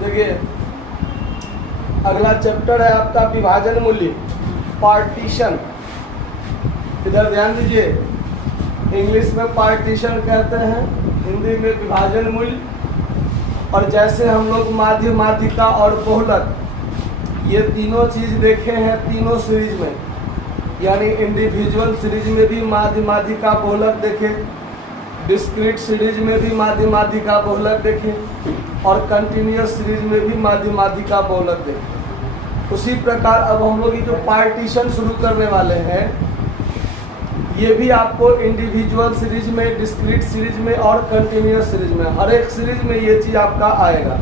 देखिए अगला चैप्टर है आपका विभाजन मूल्य, पार्टीशन। इधर ध्यान दीजिए, इंग्लिश में पार्टीशन कहते हैं, हिंदी में विभाजन मूल्य। और जैसे हम लोग माध्य, माध्यिका और बहुलक, ये तीनों चीज़ देखे हैं तीनों सीरीज में, यानी इंडिविजुअल सीरीज में भी माध्य, माध्यिका, बहुलक देखे, डिस्क्रीट सीरीज में भी माध्य, माध्यिका, बहुलक देखे, और कंटिन्यूअस सीरीज में भी माध्य, माध्यिका, बहुलक देखे। उसी प्रकार अब हम लोग ये जो पार्टीशन शुरू करने वाले हैं, ये भी आपको इंडिविजुअल सीरीज में, डिस्क्रीट सीरीज में और कंटिन्यूअस सीरीज में, हर एक सीरीज में ये चीज़ आपका आएगा।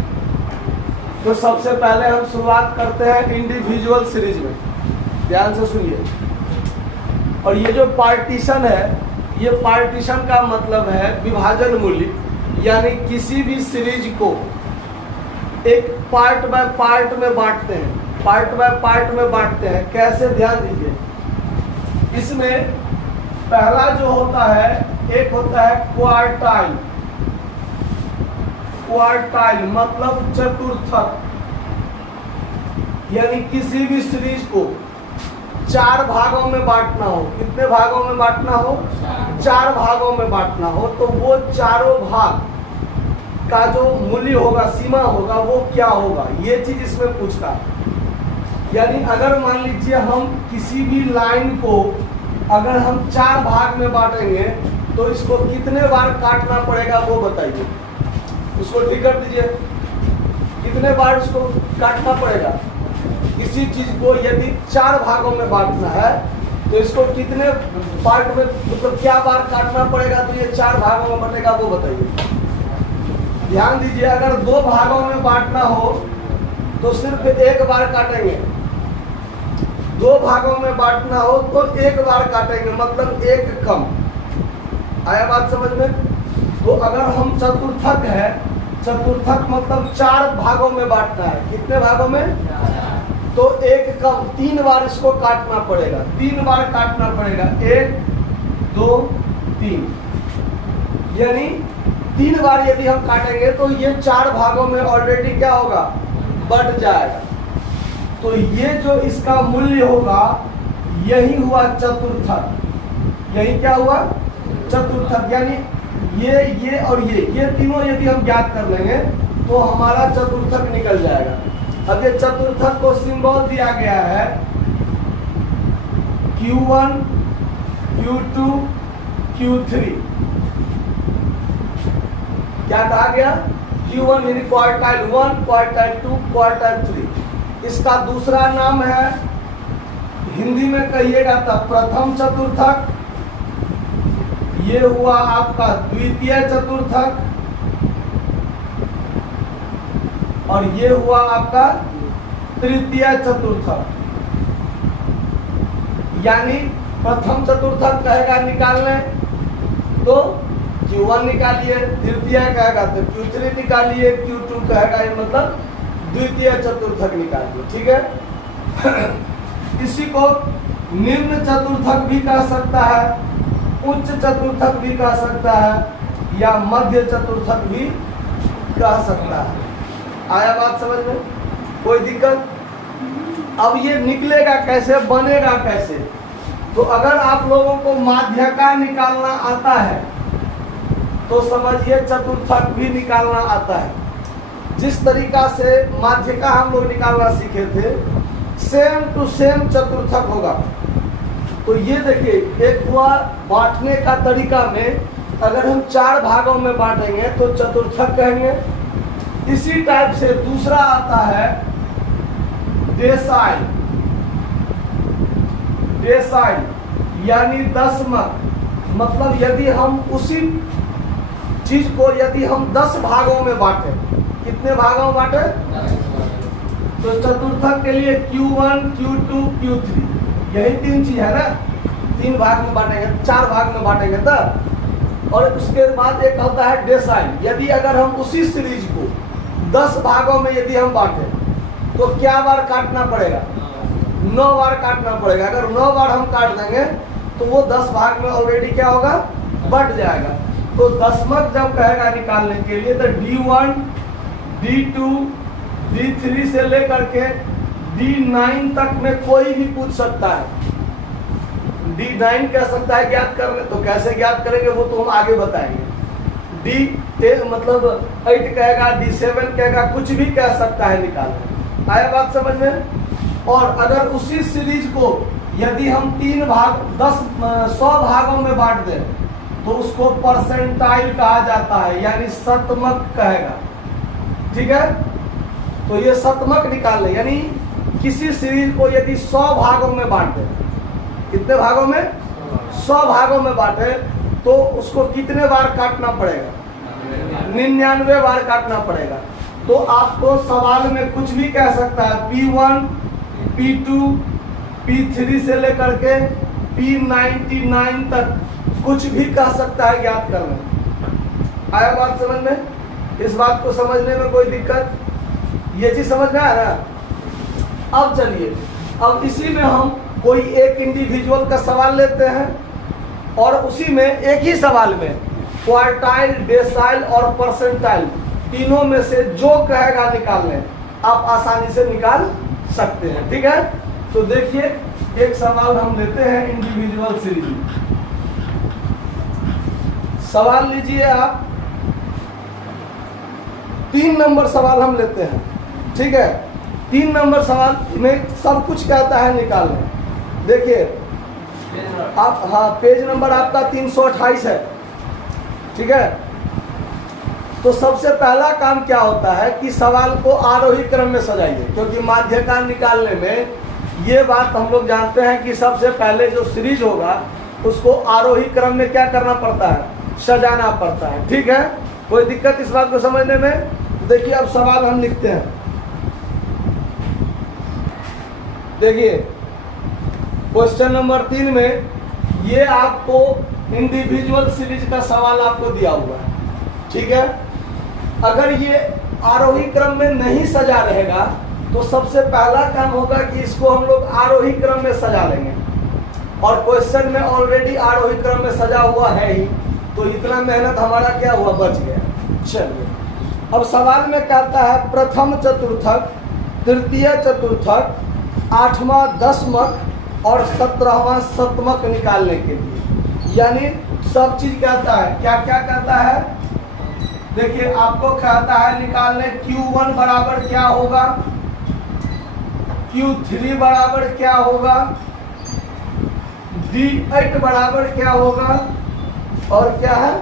तो सबसे पहले हम शुरुआत करते हैं इंडिविजुअल सीरीज में, ध्यान से सुनिए। और ये जो पार्टीशन है, ये पार्टीशन का मतलब है विभाजन मूल्य, यानी किसी भी सीरीज को एक पार्ट बाय पार्ट में बांटते हैं, पार्ट बाय पार्ट में बांटते हैं। कैसे, ध्यान दीजिए। इसमें पहला जो होता है, एक होता है क्वार्टाइल। क्वार्टाइल मतलब चतुर्थक, यानी किसी भी सीरीज को 4 भागों में बांटना हो। कितने भागों में बांटना हो? 4 भागों में बांटना हो। तो वो चारों भाग का जो मूल्य होगा, सीमा होगा, वो क्या होगा, ये चीज इसमें पूछता है। यानी अगर मान लीजिए हम किसी भी लाइन को अगर हम 4 भाग में बांटेंगे तो इसको कितने बार काटना पड़ेगा वो बताइए। उसको ठीक कर दीजिए, कितने बार इसको काटना पड़ेगा। किसी चीज को यदि 4 भागों में बांटना है तो इसको कितने पार्ट में, मतलब क्या बार काटना पड़ेगा तो ये 4 भागों में बटेगा वो बताइए। ध्यान दीजिए, अगर 2 भागों में बांटना हो तो सिर्फ 1 बार काटेंगे, 2 भागों में बांटना हो तो 1 बार काटेंगे, मतलब 1 कम। आया बात समझ में? तो अगर हम चतुर्थक है, चतुर्थक मतलब 4 भागों में बांटना है। कितने भागों में? तो 1 कम, 3 बार इसको काटना पड़ेगा, 3 बार काटना पड़ेगा। 1 2 3, यानी 3 बार यदि हम काटेंगे तो ये 4 भागों में ऑलरेडी क्या होगा, बट जाएगा। तो ये जो इसका मूल्य होगा, यही हुआ चतुर्थक। यही क्या हुआ? चतुर्थक। यानी ये और ये तीनों यदि हम ज्ञात कर लेंगे तो हमारा चतुर्थक निकल जाएगा। अब ये चतुर्थक को सिंबल दिया गया है Q1 Q2 Q3। क्या कहा गया? Q1 यानी क्वार्टाइल 1, क्वार्टाइल 2, क्वार्टाइल 3। इसका दूसरा नाम है, हिंदी में कहिएगा तब, प्रथम चतुर्थक। ये हुआ आपका द्वितीय चतुर्थक, और ये हुआ आपका तृतीय चतुर्थक। यानी प्रथम चतुर्थक कहेगा निकालने तो Q1 निकालिए, तृतीय कहेगा तो Q3 निकालिए, Q2 कहेगा ये मतलब द्वितीय चतुर्थक निकालिए। ठीक है। इसी को निम्न चतुर्थक भी कह सकता है, उच्च चतुर्थक भी कह सकता है, या मध्य चतुर्थक भी कह सकता है। आया बात समझ में? कोई दिक्कत? अब ये निकलेगा कैसे, बनेगा कैसे? तो अगर आप लोगों को माध्यिका निकालना आता है तो समझिए चतुर्थक भी निकालना आता है। जिस तरीका से माध्यिका हम लोग निकालना सीखे थे, सेम टू सेम चतुर्थक होगा। तो ये देखिए, एक हुआ बांटने का तरीका में, अगर हम 4 भागों में बांटेंगे तो चतुर्थक कहेंगे। इसी टाइप से दूसरा आता है डेसाइल। डेसाइल यानी दशमक, मतलब यदि हम उसी चीज को यदि हम 10 भागों में बांटे, कितने भागों में बांटे? तो चतुर्थक के लिए Q1 Q2 Q3, यही 3 चीज है ना। 3 भाग में बांटेंगे, 4 भाग में बांटेंगे तब। और उसके बाद एक होता है डेसाइल। यदि अगर हम उसी सीरीज को 10 भागों में यदि हम बांटे तो क्या बार काटना पड़ेगा? 9 बार काटना पड़ेगा। अगर 9 बार हम काट देंगे तो वो 10 भाग में ऑलरेडी क्या होगा, बट जाएगा। तो दशमक जब कहेगा निकालने के लिए तो D1 D2 D3 से लेकर के D9 तक में कोई भी पूछ सकता है। D9 कह सकता है ज्ञात करने, तो कैसे ज्ञात करेंगे वो तो हम आगे बताएंगे। D10 मतलब 8 कहेगा, D7 कहेगा, कुछ भी कह सकता है निकालने। आया बात समझ में? और अगर उसी सीरीज को यदि हम 100 भागों में बांट दें तो उसको परसेंटाइल कहा जाता है, यानी शतमक कहेगा। ठीक है, तो ये शतमक निकाल ले, यानी किसी सीरीज को यदि 100 भागों में बांट दें, कितने भागों में? 100 भागों में बांटे तो उसको कितने बार काटना पड़ेगा? 99 बार काटना पड़ेगा। तो आपको सवाल में कुछ भी कह सकता है, P1, P2, P3 से लेकर के P99 तक कुछ भी कह सकता है ज्ञात करना। आया बात समझ में? इस बात को समझने में कोई दिक्कत? ये चीज समझ में आ रहा है? अब चलिए, अब इसी में हम कोई एक इंडिविजुअल का सवाल लेते हैं और उसी में एक ही सवाल में क्वार्टाइल, डेसाइल और परसेंटाइल तीनों में से जो कहेगा निकालने, आप आसानी से निकाल सकते हैं। ठीक है, तो देखिए एक सवाल हम लेते हैं इंडिविजुअल सीरीज में। सवाल लीजिए आप, 3 नंबर सवाल हम लेते हैं। ठीक है, 3 नंबर सवाल में सब कुछ कहता है निकालने। देखिए आप, हाँ, पेज नंबर आपका 328 है। ठीक है, तो सबसे पहला काम क्या होता है कि सवाल को आरोही क्रम में सजाइए, क्योंकि माध्यकार निकालने में ये बात हम लोग जानते हैं कि सबसे पहले जो सीरीज होगा उसको आरोही क्रम में क्या करना पड़ता है? सजाना पड़ता है। ठीक है, कोई दिक्कत इस बात को समझने में? देखिए अब सवाल हम लिखते हैं। देखिए क्वेश्चन नंबर 3 में ये आपको इंडिविजुअल सीरीज का सवाल आपको दिया हुआ है। ठीक है, अगर ये आरोही क्रम में नहीं सजा रहेगा तो सबसे पहला काम होगा कि इसको हम लोग आरोही क्रम में सजा लेंगे, और क्वेश्चन में ऑलरेडी आरोही क्रम में सजा हुआ है ही, तो इतना मेहनत हमारा क्या हुआ? बच गया। चलिए अब सवाल में कहता है प्रथम चतुर्थक, तृतीय चतुर्थक, 8वां दशमक और 17वां शतमक निकालने के लिए, यानी सब चीज कहता है। क्या क्या कहता है? देखिए आपको कहता है निकालने Q1 बराबर क्या होगा, Q3 बराबर क्या होगा, D8 बराबर क्या होगा, और क्या है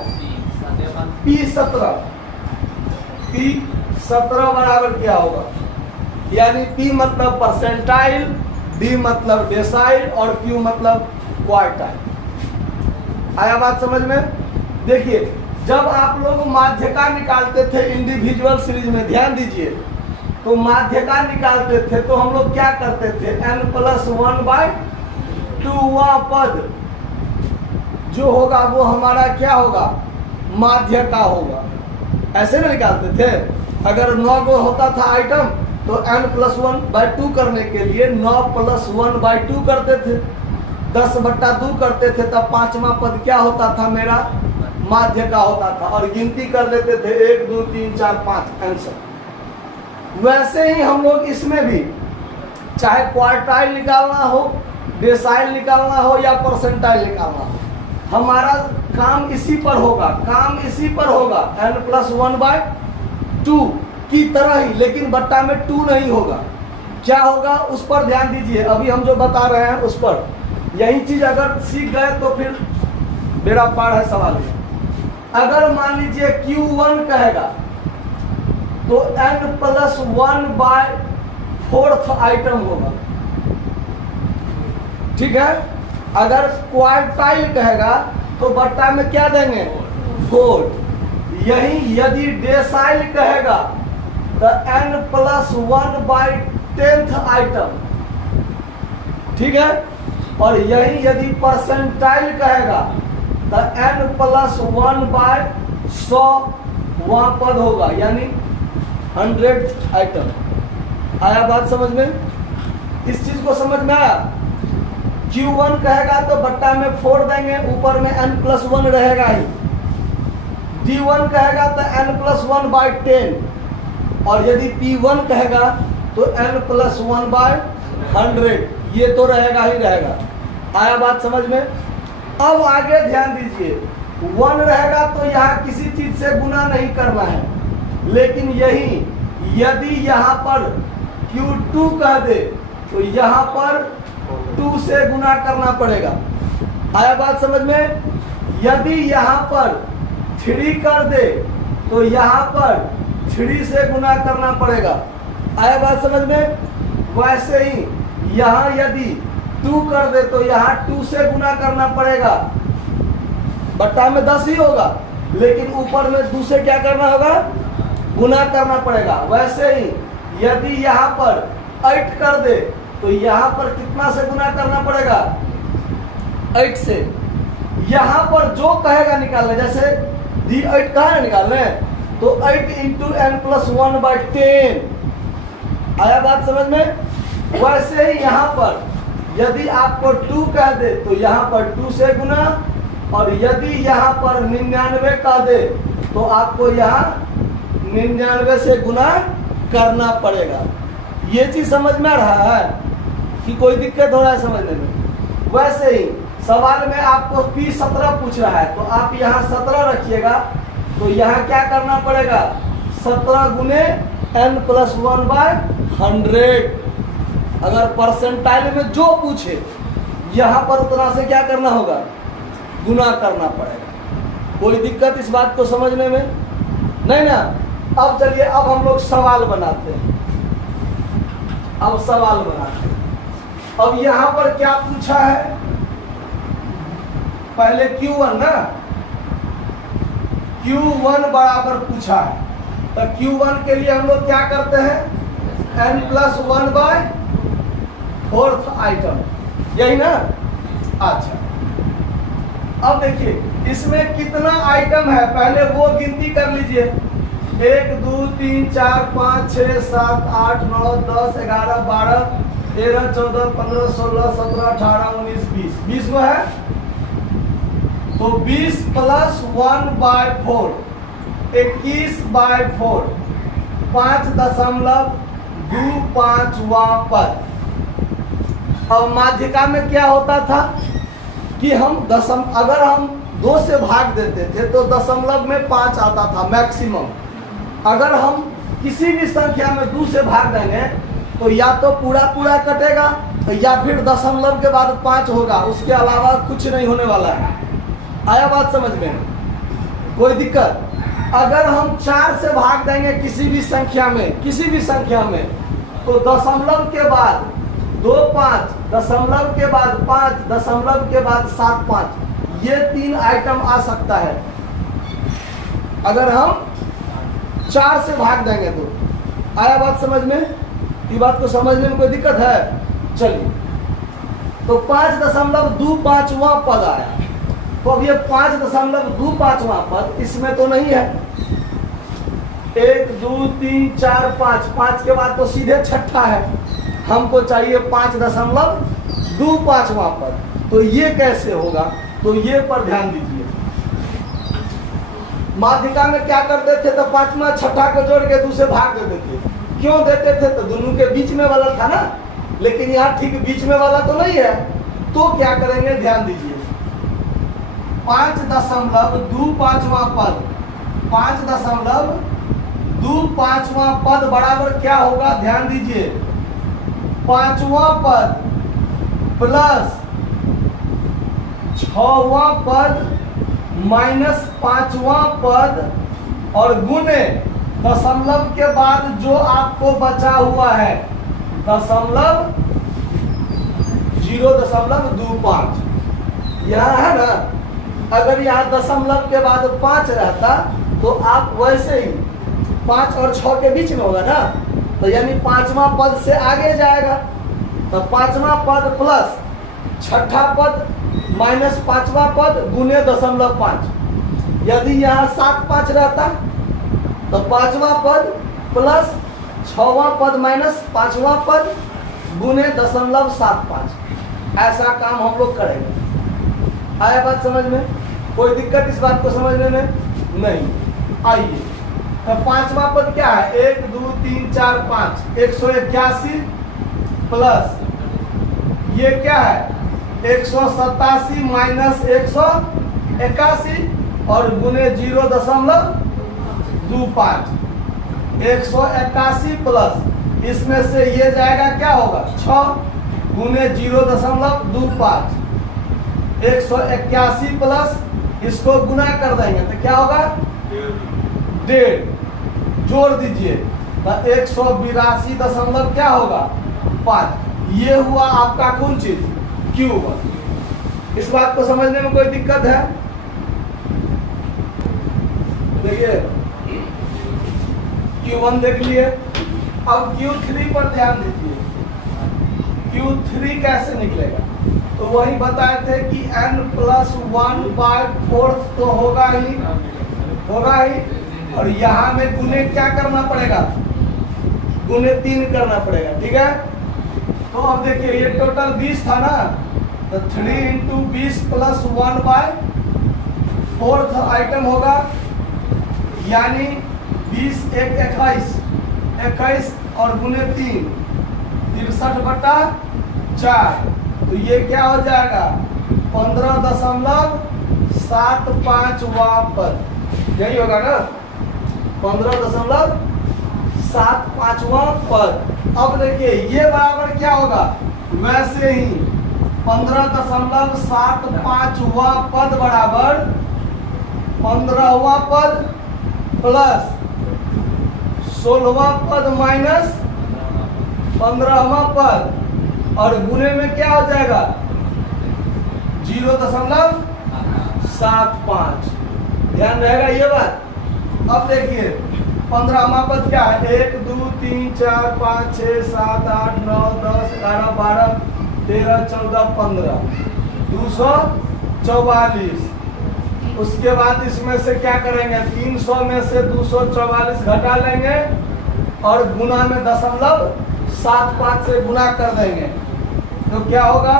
P17 बराबर क्या होगा। यानी P मतलब परसेंटाइल, D मतलब डेसाइल और Q मतलब क्वार्टाइल। आया बात समझ में? देखिए जब आप लोग माध्यकार निकालते थे इंडिविजुअल सीरीज में, ध्यान दीजिए, तो माध्यकार निकालते थे तो हम लोग क्या करते थे? n+1/2वां पद जो होगा वो हमारा क्या होगा? माध्य का होगा। ऐसे ना निकालते थे। अगर 9 गो होता था आइटम तो n+1/2 करने के लिए 9+1/2 करते थे, 10/2 करते थे, तब 5वां पद क्या होता था? मेरा माध्य का होता था, और गिनती कर लेते थे 1 2 3 4 5 आंसर। वैसे ही हम लोग इसमें भी चाहे क्वार्टाइल निकालना हो, डेसाइल निकालना हो या परसेंटाइल निकालना हो, हमारा काम इसी पर होगा, n+1/2 की तरह ही, लेकिन बट्टा में 2 नहीं होगा। क्या होगा उस पर ध्यान दीजिए, अभी हम जो बता रहे हैं उस पर। यही चीज अगर सीख गए तो फिर मेरा पार है सवाल। अगर मान लीजिए Q1 कहेगा तो n+1/4 आइटम होगा। ठीक है, अगर क्वार्टाइल कहेगा तो बट्टा में क्या देंगे? 4। यही यदि डेसाइल कहेगा तो n+1/10 आइटम। ठीक है, और यही यदि परसेंटाइल कहेगा तो n+1/100 वहां पद होगा, यानी 100th आइटम। आया बात समझ में? इस चीज को समझ में आया? Q1 कहेगा तो बट्टा में 4 देंगे, ऊपर में n+1 रहेगा ही। D1 कहेगा तो n+1/10, और यदि P1 कहेगा तो n+1/100, ये तो रहेगा ही रहेगा। आया बात समझ में? अब आगे ध्यान दीजिए, 1 रहेगा तो यहाँ किसी चीज से गुना नहीं करना है, लेकिन यही यदि यहाँ पर Q2 कह दे तो यहाँ पर 2 से गुना करना पड़ेगा। आया बात समझ में? यदि यहाँ पर 3 कर दे तो यहाँ पर 3 से गुना करना पड़ेगा। आया बात समझ में? वैसे ही यहाँ यदि 2 कर दे तो यहाँ 2 से गुना करना पड़ेगा। बट्टा में 10 ही होगा, लेकिन ऊपर में 2 से क्या करना होगा? गुना करना पड़ेगा। वैसे ही यदि यहाँ पर 8 कर दे तो यहाँ पर कितना से गुना करना पड़ेगा? 8 से। यहाँ पर जो कहेगा निकालने, जैसे दी 8 कहा है निकालने, तो 8 × n+1/10। आया बात समझ में? वैसे ही यहाँ पर यदि आपको 2 कह दे तो यहाँ पर 2 से गुना, और यदि यहाँ पर 99 कह दे तो आपको यहाँ 99 से गुना करना पड़ेगा। ये चीज समझ में आ रहा है कि कोई दिक्कत हो रहा है समझने में? वैसे ही सवाल में आपको P17 पूछ रहा है तो आप यहाँ 17 रखिएगा, तो यहाँ क्या करना पड़ेगा? 17 गुने n+1/100। अगर परसेंटाइल में जो पूछे यहाँ पर उतना से क्या करना होगा? गुना करना पड़ेगा। कोई दिक्कत इस बात को समझने में? नहीं ना? अब चलिए, अब हम लोग सवाल बनाते हैं। अब सवाल बनाते हैं। अब यहाँ पर क्या पूछा है? पहले Q1 ना, Q1 बराबर पूछा है, तो Q1 के लिए हम लोग क्या करते हैं? n+1/4 आइटम, यही ना? अच्छा, अब देखिए इसमें कितना आइटम है, पहले वो गिनती कर लीजिए। 1 2 3 4 5 6 7 8 9 10 11 12 13 14 15 16 17 18 19 20 20 में है, तो 20 + 1/4 21/4 5.25वां पद। अब माध्यिका में क्या होता था कि हम अगर हम 2 से भाग देते थे तो दशमलव में 5 आता था मैक्सिमम। अगर हम किसी भी संख्या में 2 से भाग देंगे तो या तो पूरा पूरा कटेगा या फिर दशमलव के बाद 5 होगा, उसके अलावा कुछ नहीं होने वाला है। आया बात समझ में? कोई दिक्कत? अगर हम 4 से भाग देंगे किसी भी संख्या में, तो दशमलव के बाद 2 5, दशमलव के बाद 5, दशमलव के बाद 7 5, ये 3 आइटम आ सकता है। अगर हम 4 से भाग देंगे तो। आया बात समझ में? ये बात को समझने में कोई दिक्कत है? चलिए, तो 5.25वां पद आया, तो अब ये 5.25वां पद इसमें तो नहीं है। 1 2 3 4 5 के बाद तो सीधे छठा है, हमको चाहिए 5.25वां पद। तो ये कैसे होगा? तो ये पर ध्यान दीजिए। माध्यिका में क्या करते थे? तो 5वां 6ठा को जोड़ के 2 से भाग देते थे। क्यों देते थे? तो दोनों के बीच में वाला था ना, लेकिन यहाँ ठीक बीच में वाला तो नहीं है, तो क्या करेंगे? ध्यान दीजिए, 5.25वां पद, 5.25वां पद बराबर क्या होगा? ध्यान दीजिए, 5वां पद प्लस 6वां पद माइनस 5वां पद और गुने दशमलव के बाद जो आपको बचा हुआ है 0.25 यहाँ है ना। अगर यहाँ दशमलव के बाद 5 रहता तो आप वैसे ही 5 और 6 के बीच में होगा ना, तो यानी 5वां पद से आगे जाएगा, तो 5वां पद प्लस 6ठा पद माइनस 5वां पद गुने 0.5। यदि यहाँ 7 5 रहता तो 5वां पद प्लस 6वां पद माइनस 5वां पद गुने 0.75। ऐसा काम हम लोग करेंगे। आया बात समझ में? कोई दिक्कत इस बात को समझने में नहीं? आइए तो पांचवा पद क्या है? 1 2 3 4 5 181 प्लस ये क्या है? 187 माइनस 181 और गुने 0.25 181 प्लस इसमें से ये जाएगा क्या होगा? 6 गुने 0.25 181 प्लस इसको गुना कर देंगे तो क्या होगा? 1.5 जोड़ दीजिए तो 182 क्या होगा? 5। ये हुआ आपका कौन चीज? Q1। इस बात को समझने में कोई दिक्कत है? देखिए Q1 देख लिए, अब Q3 पर ध्यान दीजिए। Q3 कैसे निकलेगा? तो वही बताए थे कि n+1/4 तो होगा ही, और यहाँ में गुने क्या करना पड़ेगा? गुने 3 करना पड़ेगा, ठीक है? तो अब देखिए ये टोटल 20 था ना, तो 3 × 20 + 1/4 आइटम होगा, यानी 20 1 21 और गुने 3 63/4। तो ये क्या हो जाएगा? 15.75वां पद, यही होगा ना? 15.75वां पद। अब देखिए ये बराबर क्या होगा? वैसे ही 15.75वां पद बराबर 15वां पद प्लस 16वां पद माइनस 15वां पद और गुने में क्या हो जाएगा? 0.75। ध्यान रहेगा ये बात। अब देखिए 15वां पद क्या है? 1 2 3 4 5 6 7 8 9 10 11 12 13 14 15 244। उसके बाद इसमें से क्या करेंगे? 300 में से 244 घटा लेंगे और गुना में 0.75 से गुना कर देंगे तो क्या होगा?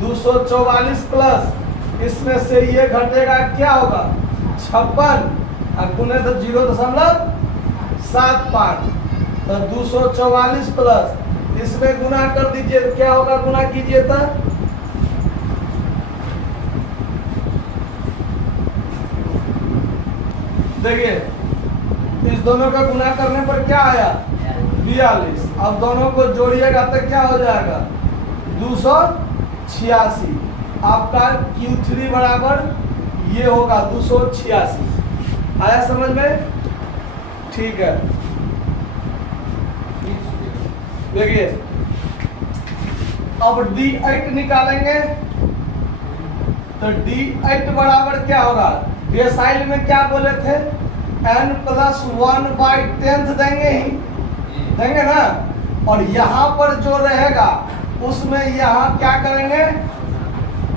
244 प्लस इसमें से ये घटेगा क्या होगा? 56 और गुने तो 0.75 तो 244 प्लस इसमें गुना कर दीजिए तो क्या होगा? गुना कीजिए तो देखिए इस दोनों का गुना करने पर क्या आया? 42। अब दोनों को जोड़िएगा तो क्या हो जाएगा? 286। आपका Q3 बराबर ये होगा 286। आया समझ में? ठीक है। देखिए अब D8 निकालेंगे तो D8 बराबर क्या होगा? डेसाइल में क्या बोले थे? n+1/10 देंगे ना, और यहाँ पर जो रहेगा उसमें यहाँ क्या करेंगे?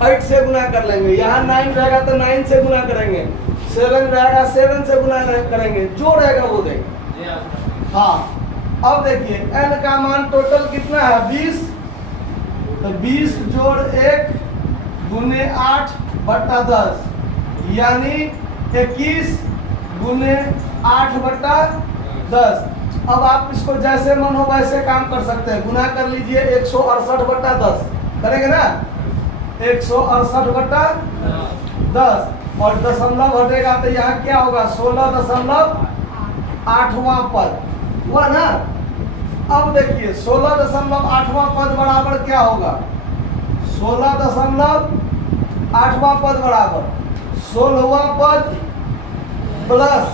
8 से गुना कर लेंगे। यहाँ 9 रहेगा तो 9 से गुना करेंगे, 7 रहेगा 7 से गुना करेंगे, जो रहेगा वो देंगे। हाँ अब देखिए n का मान टोटल कितना है? 20। तो 20 जोड़ 1 गुने 8/10 यानी 21 गुने 8/10। अब आप इसको जैसे मन हो वैसे काम कर सकते हैं। गुना कर लीजिए 168/10 करेंगे ना? 168/10 और दशमलव हटेगा तो यहाँ क्या होगा? 16.8वां पद हुआ ना। अब देखिए 16.8वां पद बराबर क्या होगा? 16.8वां पद बराबर 16वां पद प्लस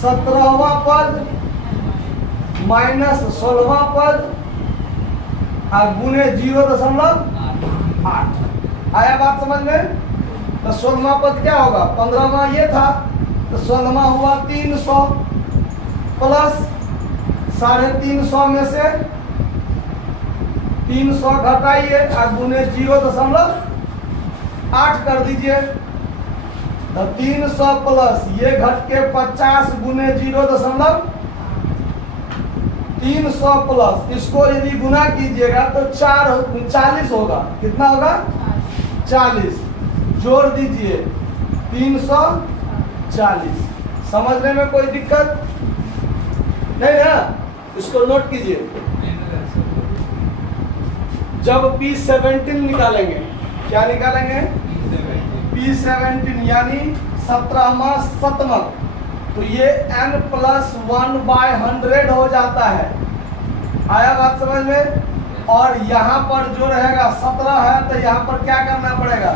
17वां पद माइनस 16वां पद और गुने 0.8। आया बात समझ में? तो 16वां पद क्या होगा? 15वां ये था तो 16वां हुआ 300 प्लस 350 में से 300 घटाइए और गुने 0.8 कर दीजिए तो 300 प्लस ये घट के 50 गुने 0.300 प्लस इसको यदि गुना कीजिएगा तो 40 होगा। कितना होगा? 40। जोड़ दीजिए 340। समझने में कोई दिक्कत नहीं है? इसको नोट कीजिए। जब P17 निकालेंगे, क्या निकालेंगे? P17 यानी 17वां शतमक, तो ये n+1/100 हो जाता है। आया बात समझ में? और यहाँ पर जो रहेगा 17 है तो यहाँ पर क्या करना पड़ेगा?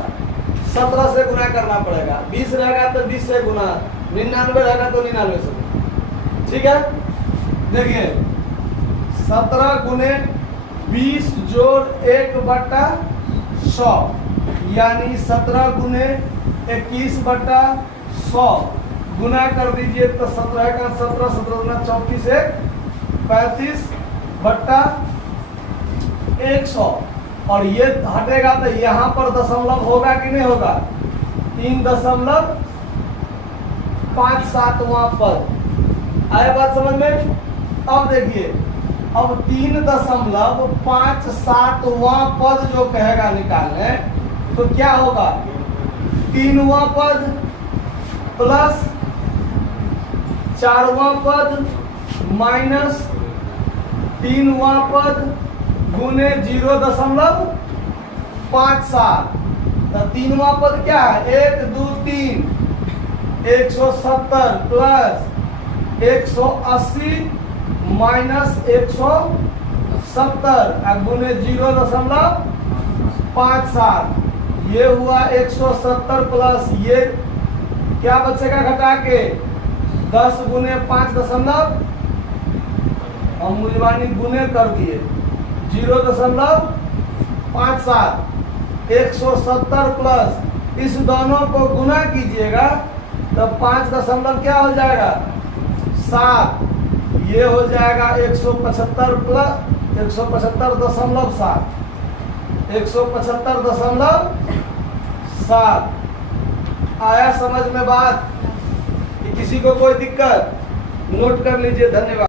17 से गुना करना पड़ेगा। 20 रहेगा तो 20 से गुना, 99 रहेगा तो 99 से गुना। ठीक है, देखिए 17 गुने 20 जोड़ 1/100 यानी 17 गुने 21/100 गुना कर दीजिए तो 17 का 17, 17 गुना 34, 35/100 और ये हटेगा तो यहाँ पर दशमलव होगा कि नहीं होगा? 3.57वां पद। आए बात समझ में? अब देखिए, अब 3.57वां पद जो कहेगा निकालने, तो क्या होगा? 3वां पद प्लस 4वां पद माइनस 3वां पद गुने 0.57। तो 3वां पद क्या है? 1 2 3 170 प्लस 180 माइनस 170 गुने 0.57। ये हुआ 170 प्लस ये क्या बचेगा घटा के? 10 गुने 5 हम मुजबानी गुने कर दिए 0.57। 170 प्लस इस दोनों को गुना कीजिएगा तो 5 दशमलव क्या हो जाएगा? 7। ये हो जाएगा 175 प्लस 175.7 175.7। आया समझ में बात? कि किसी को कोई दिक्कत? नोट कर लीजिए। धन्यवाद।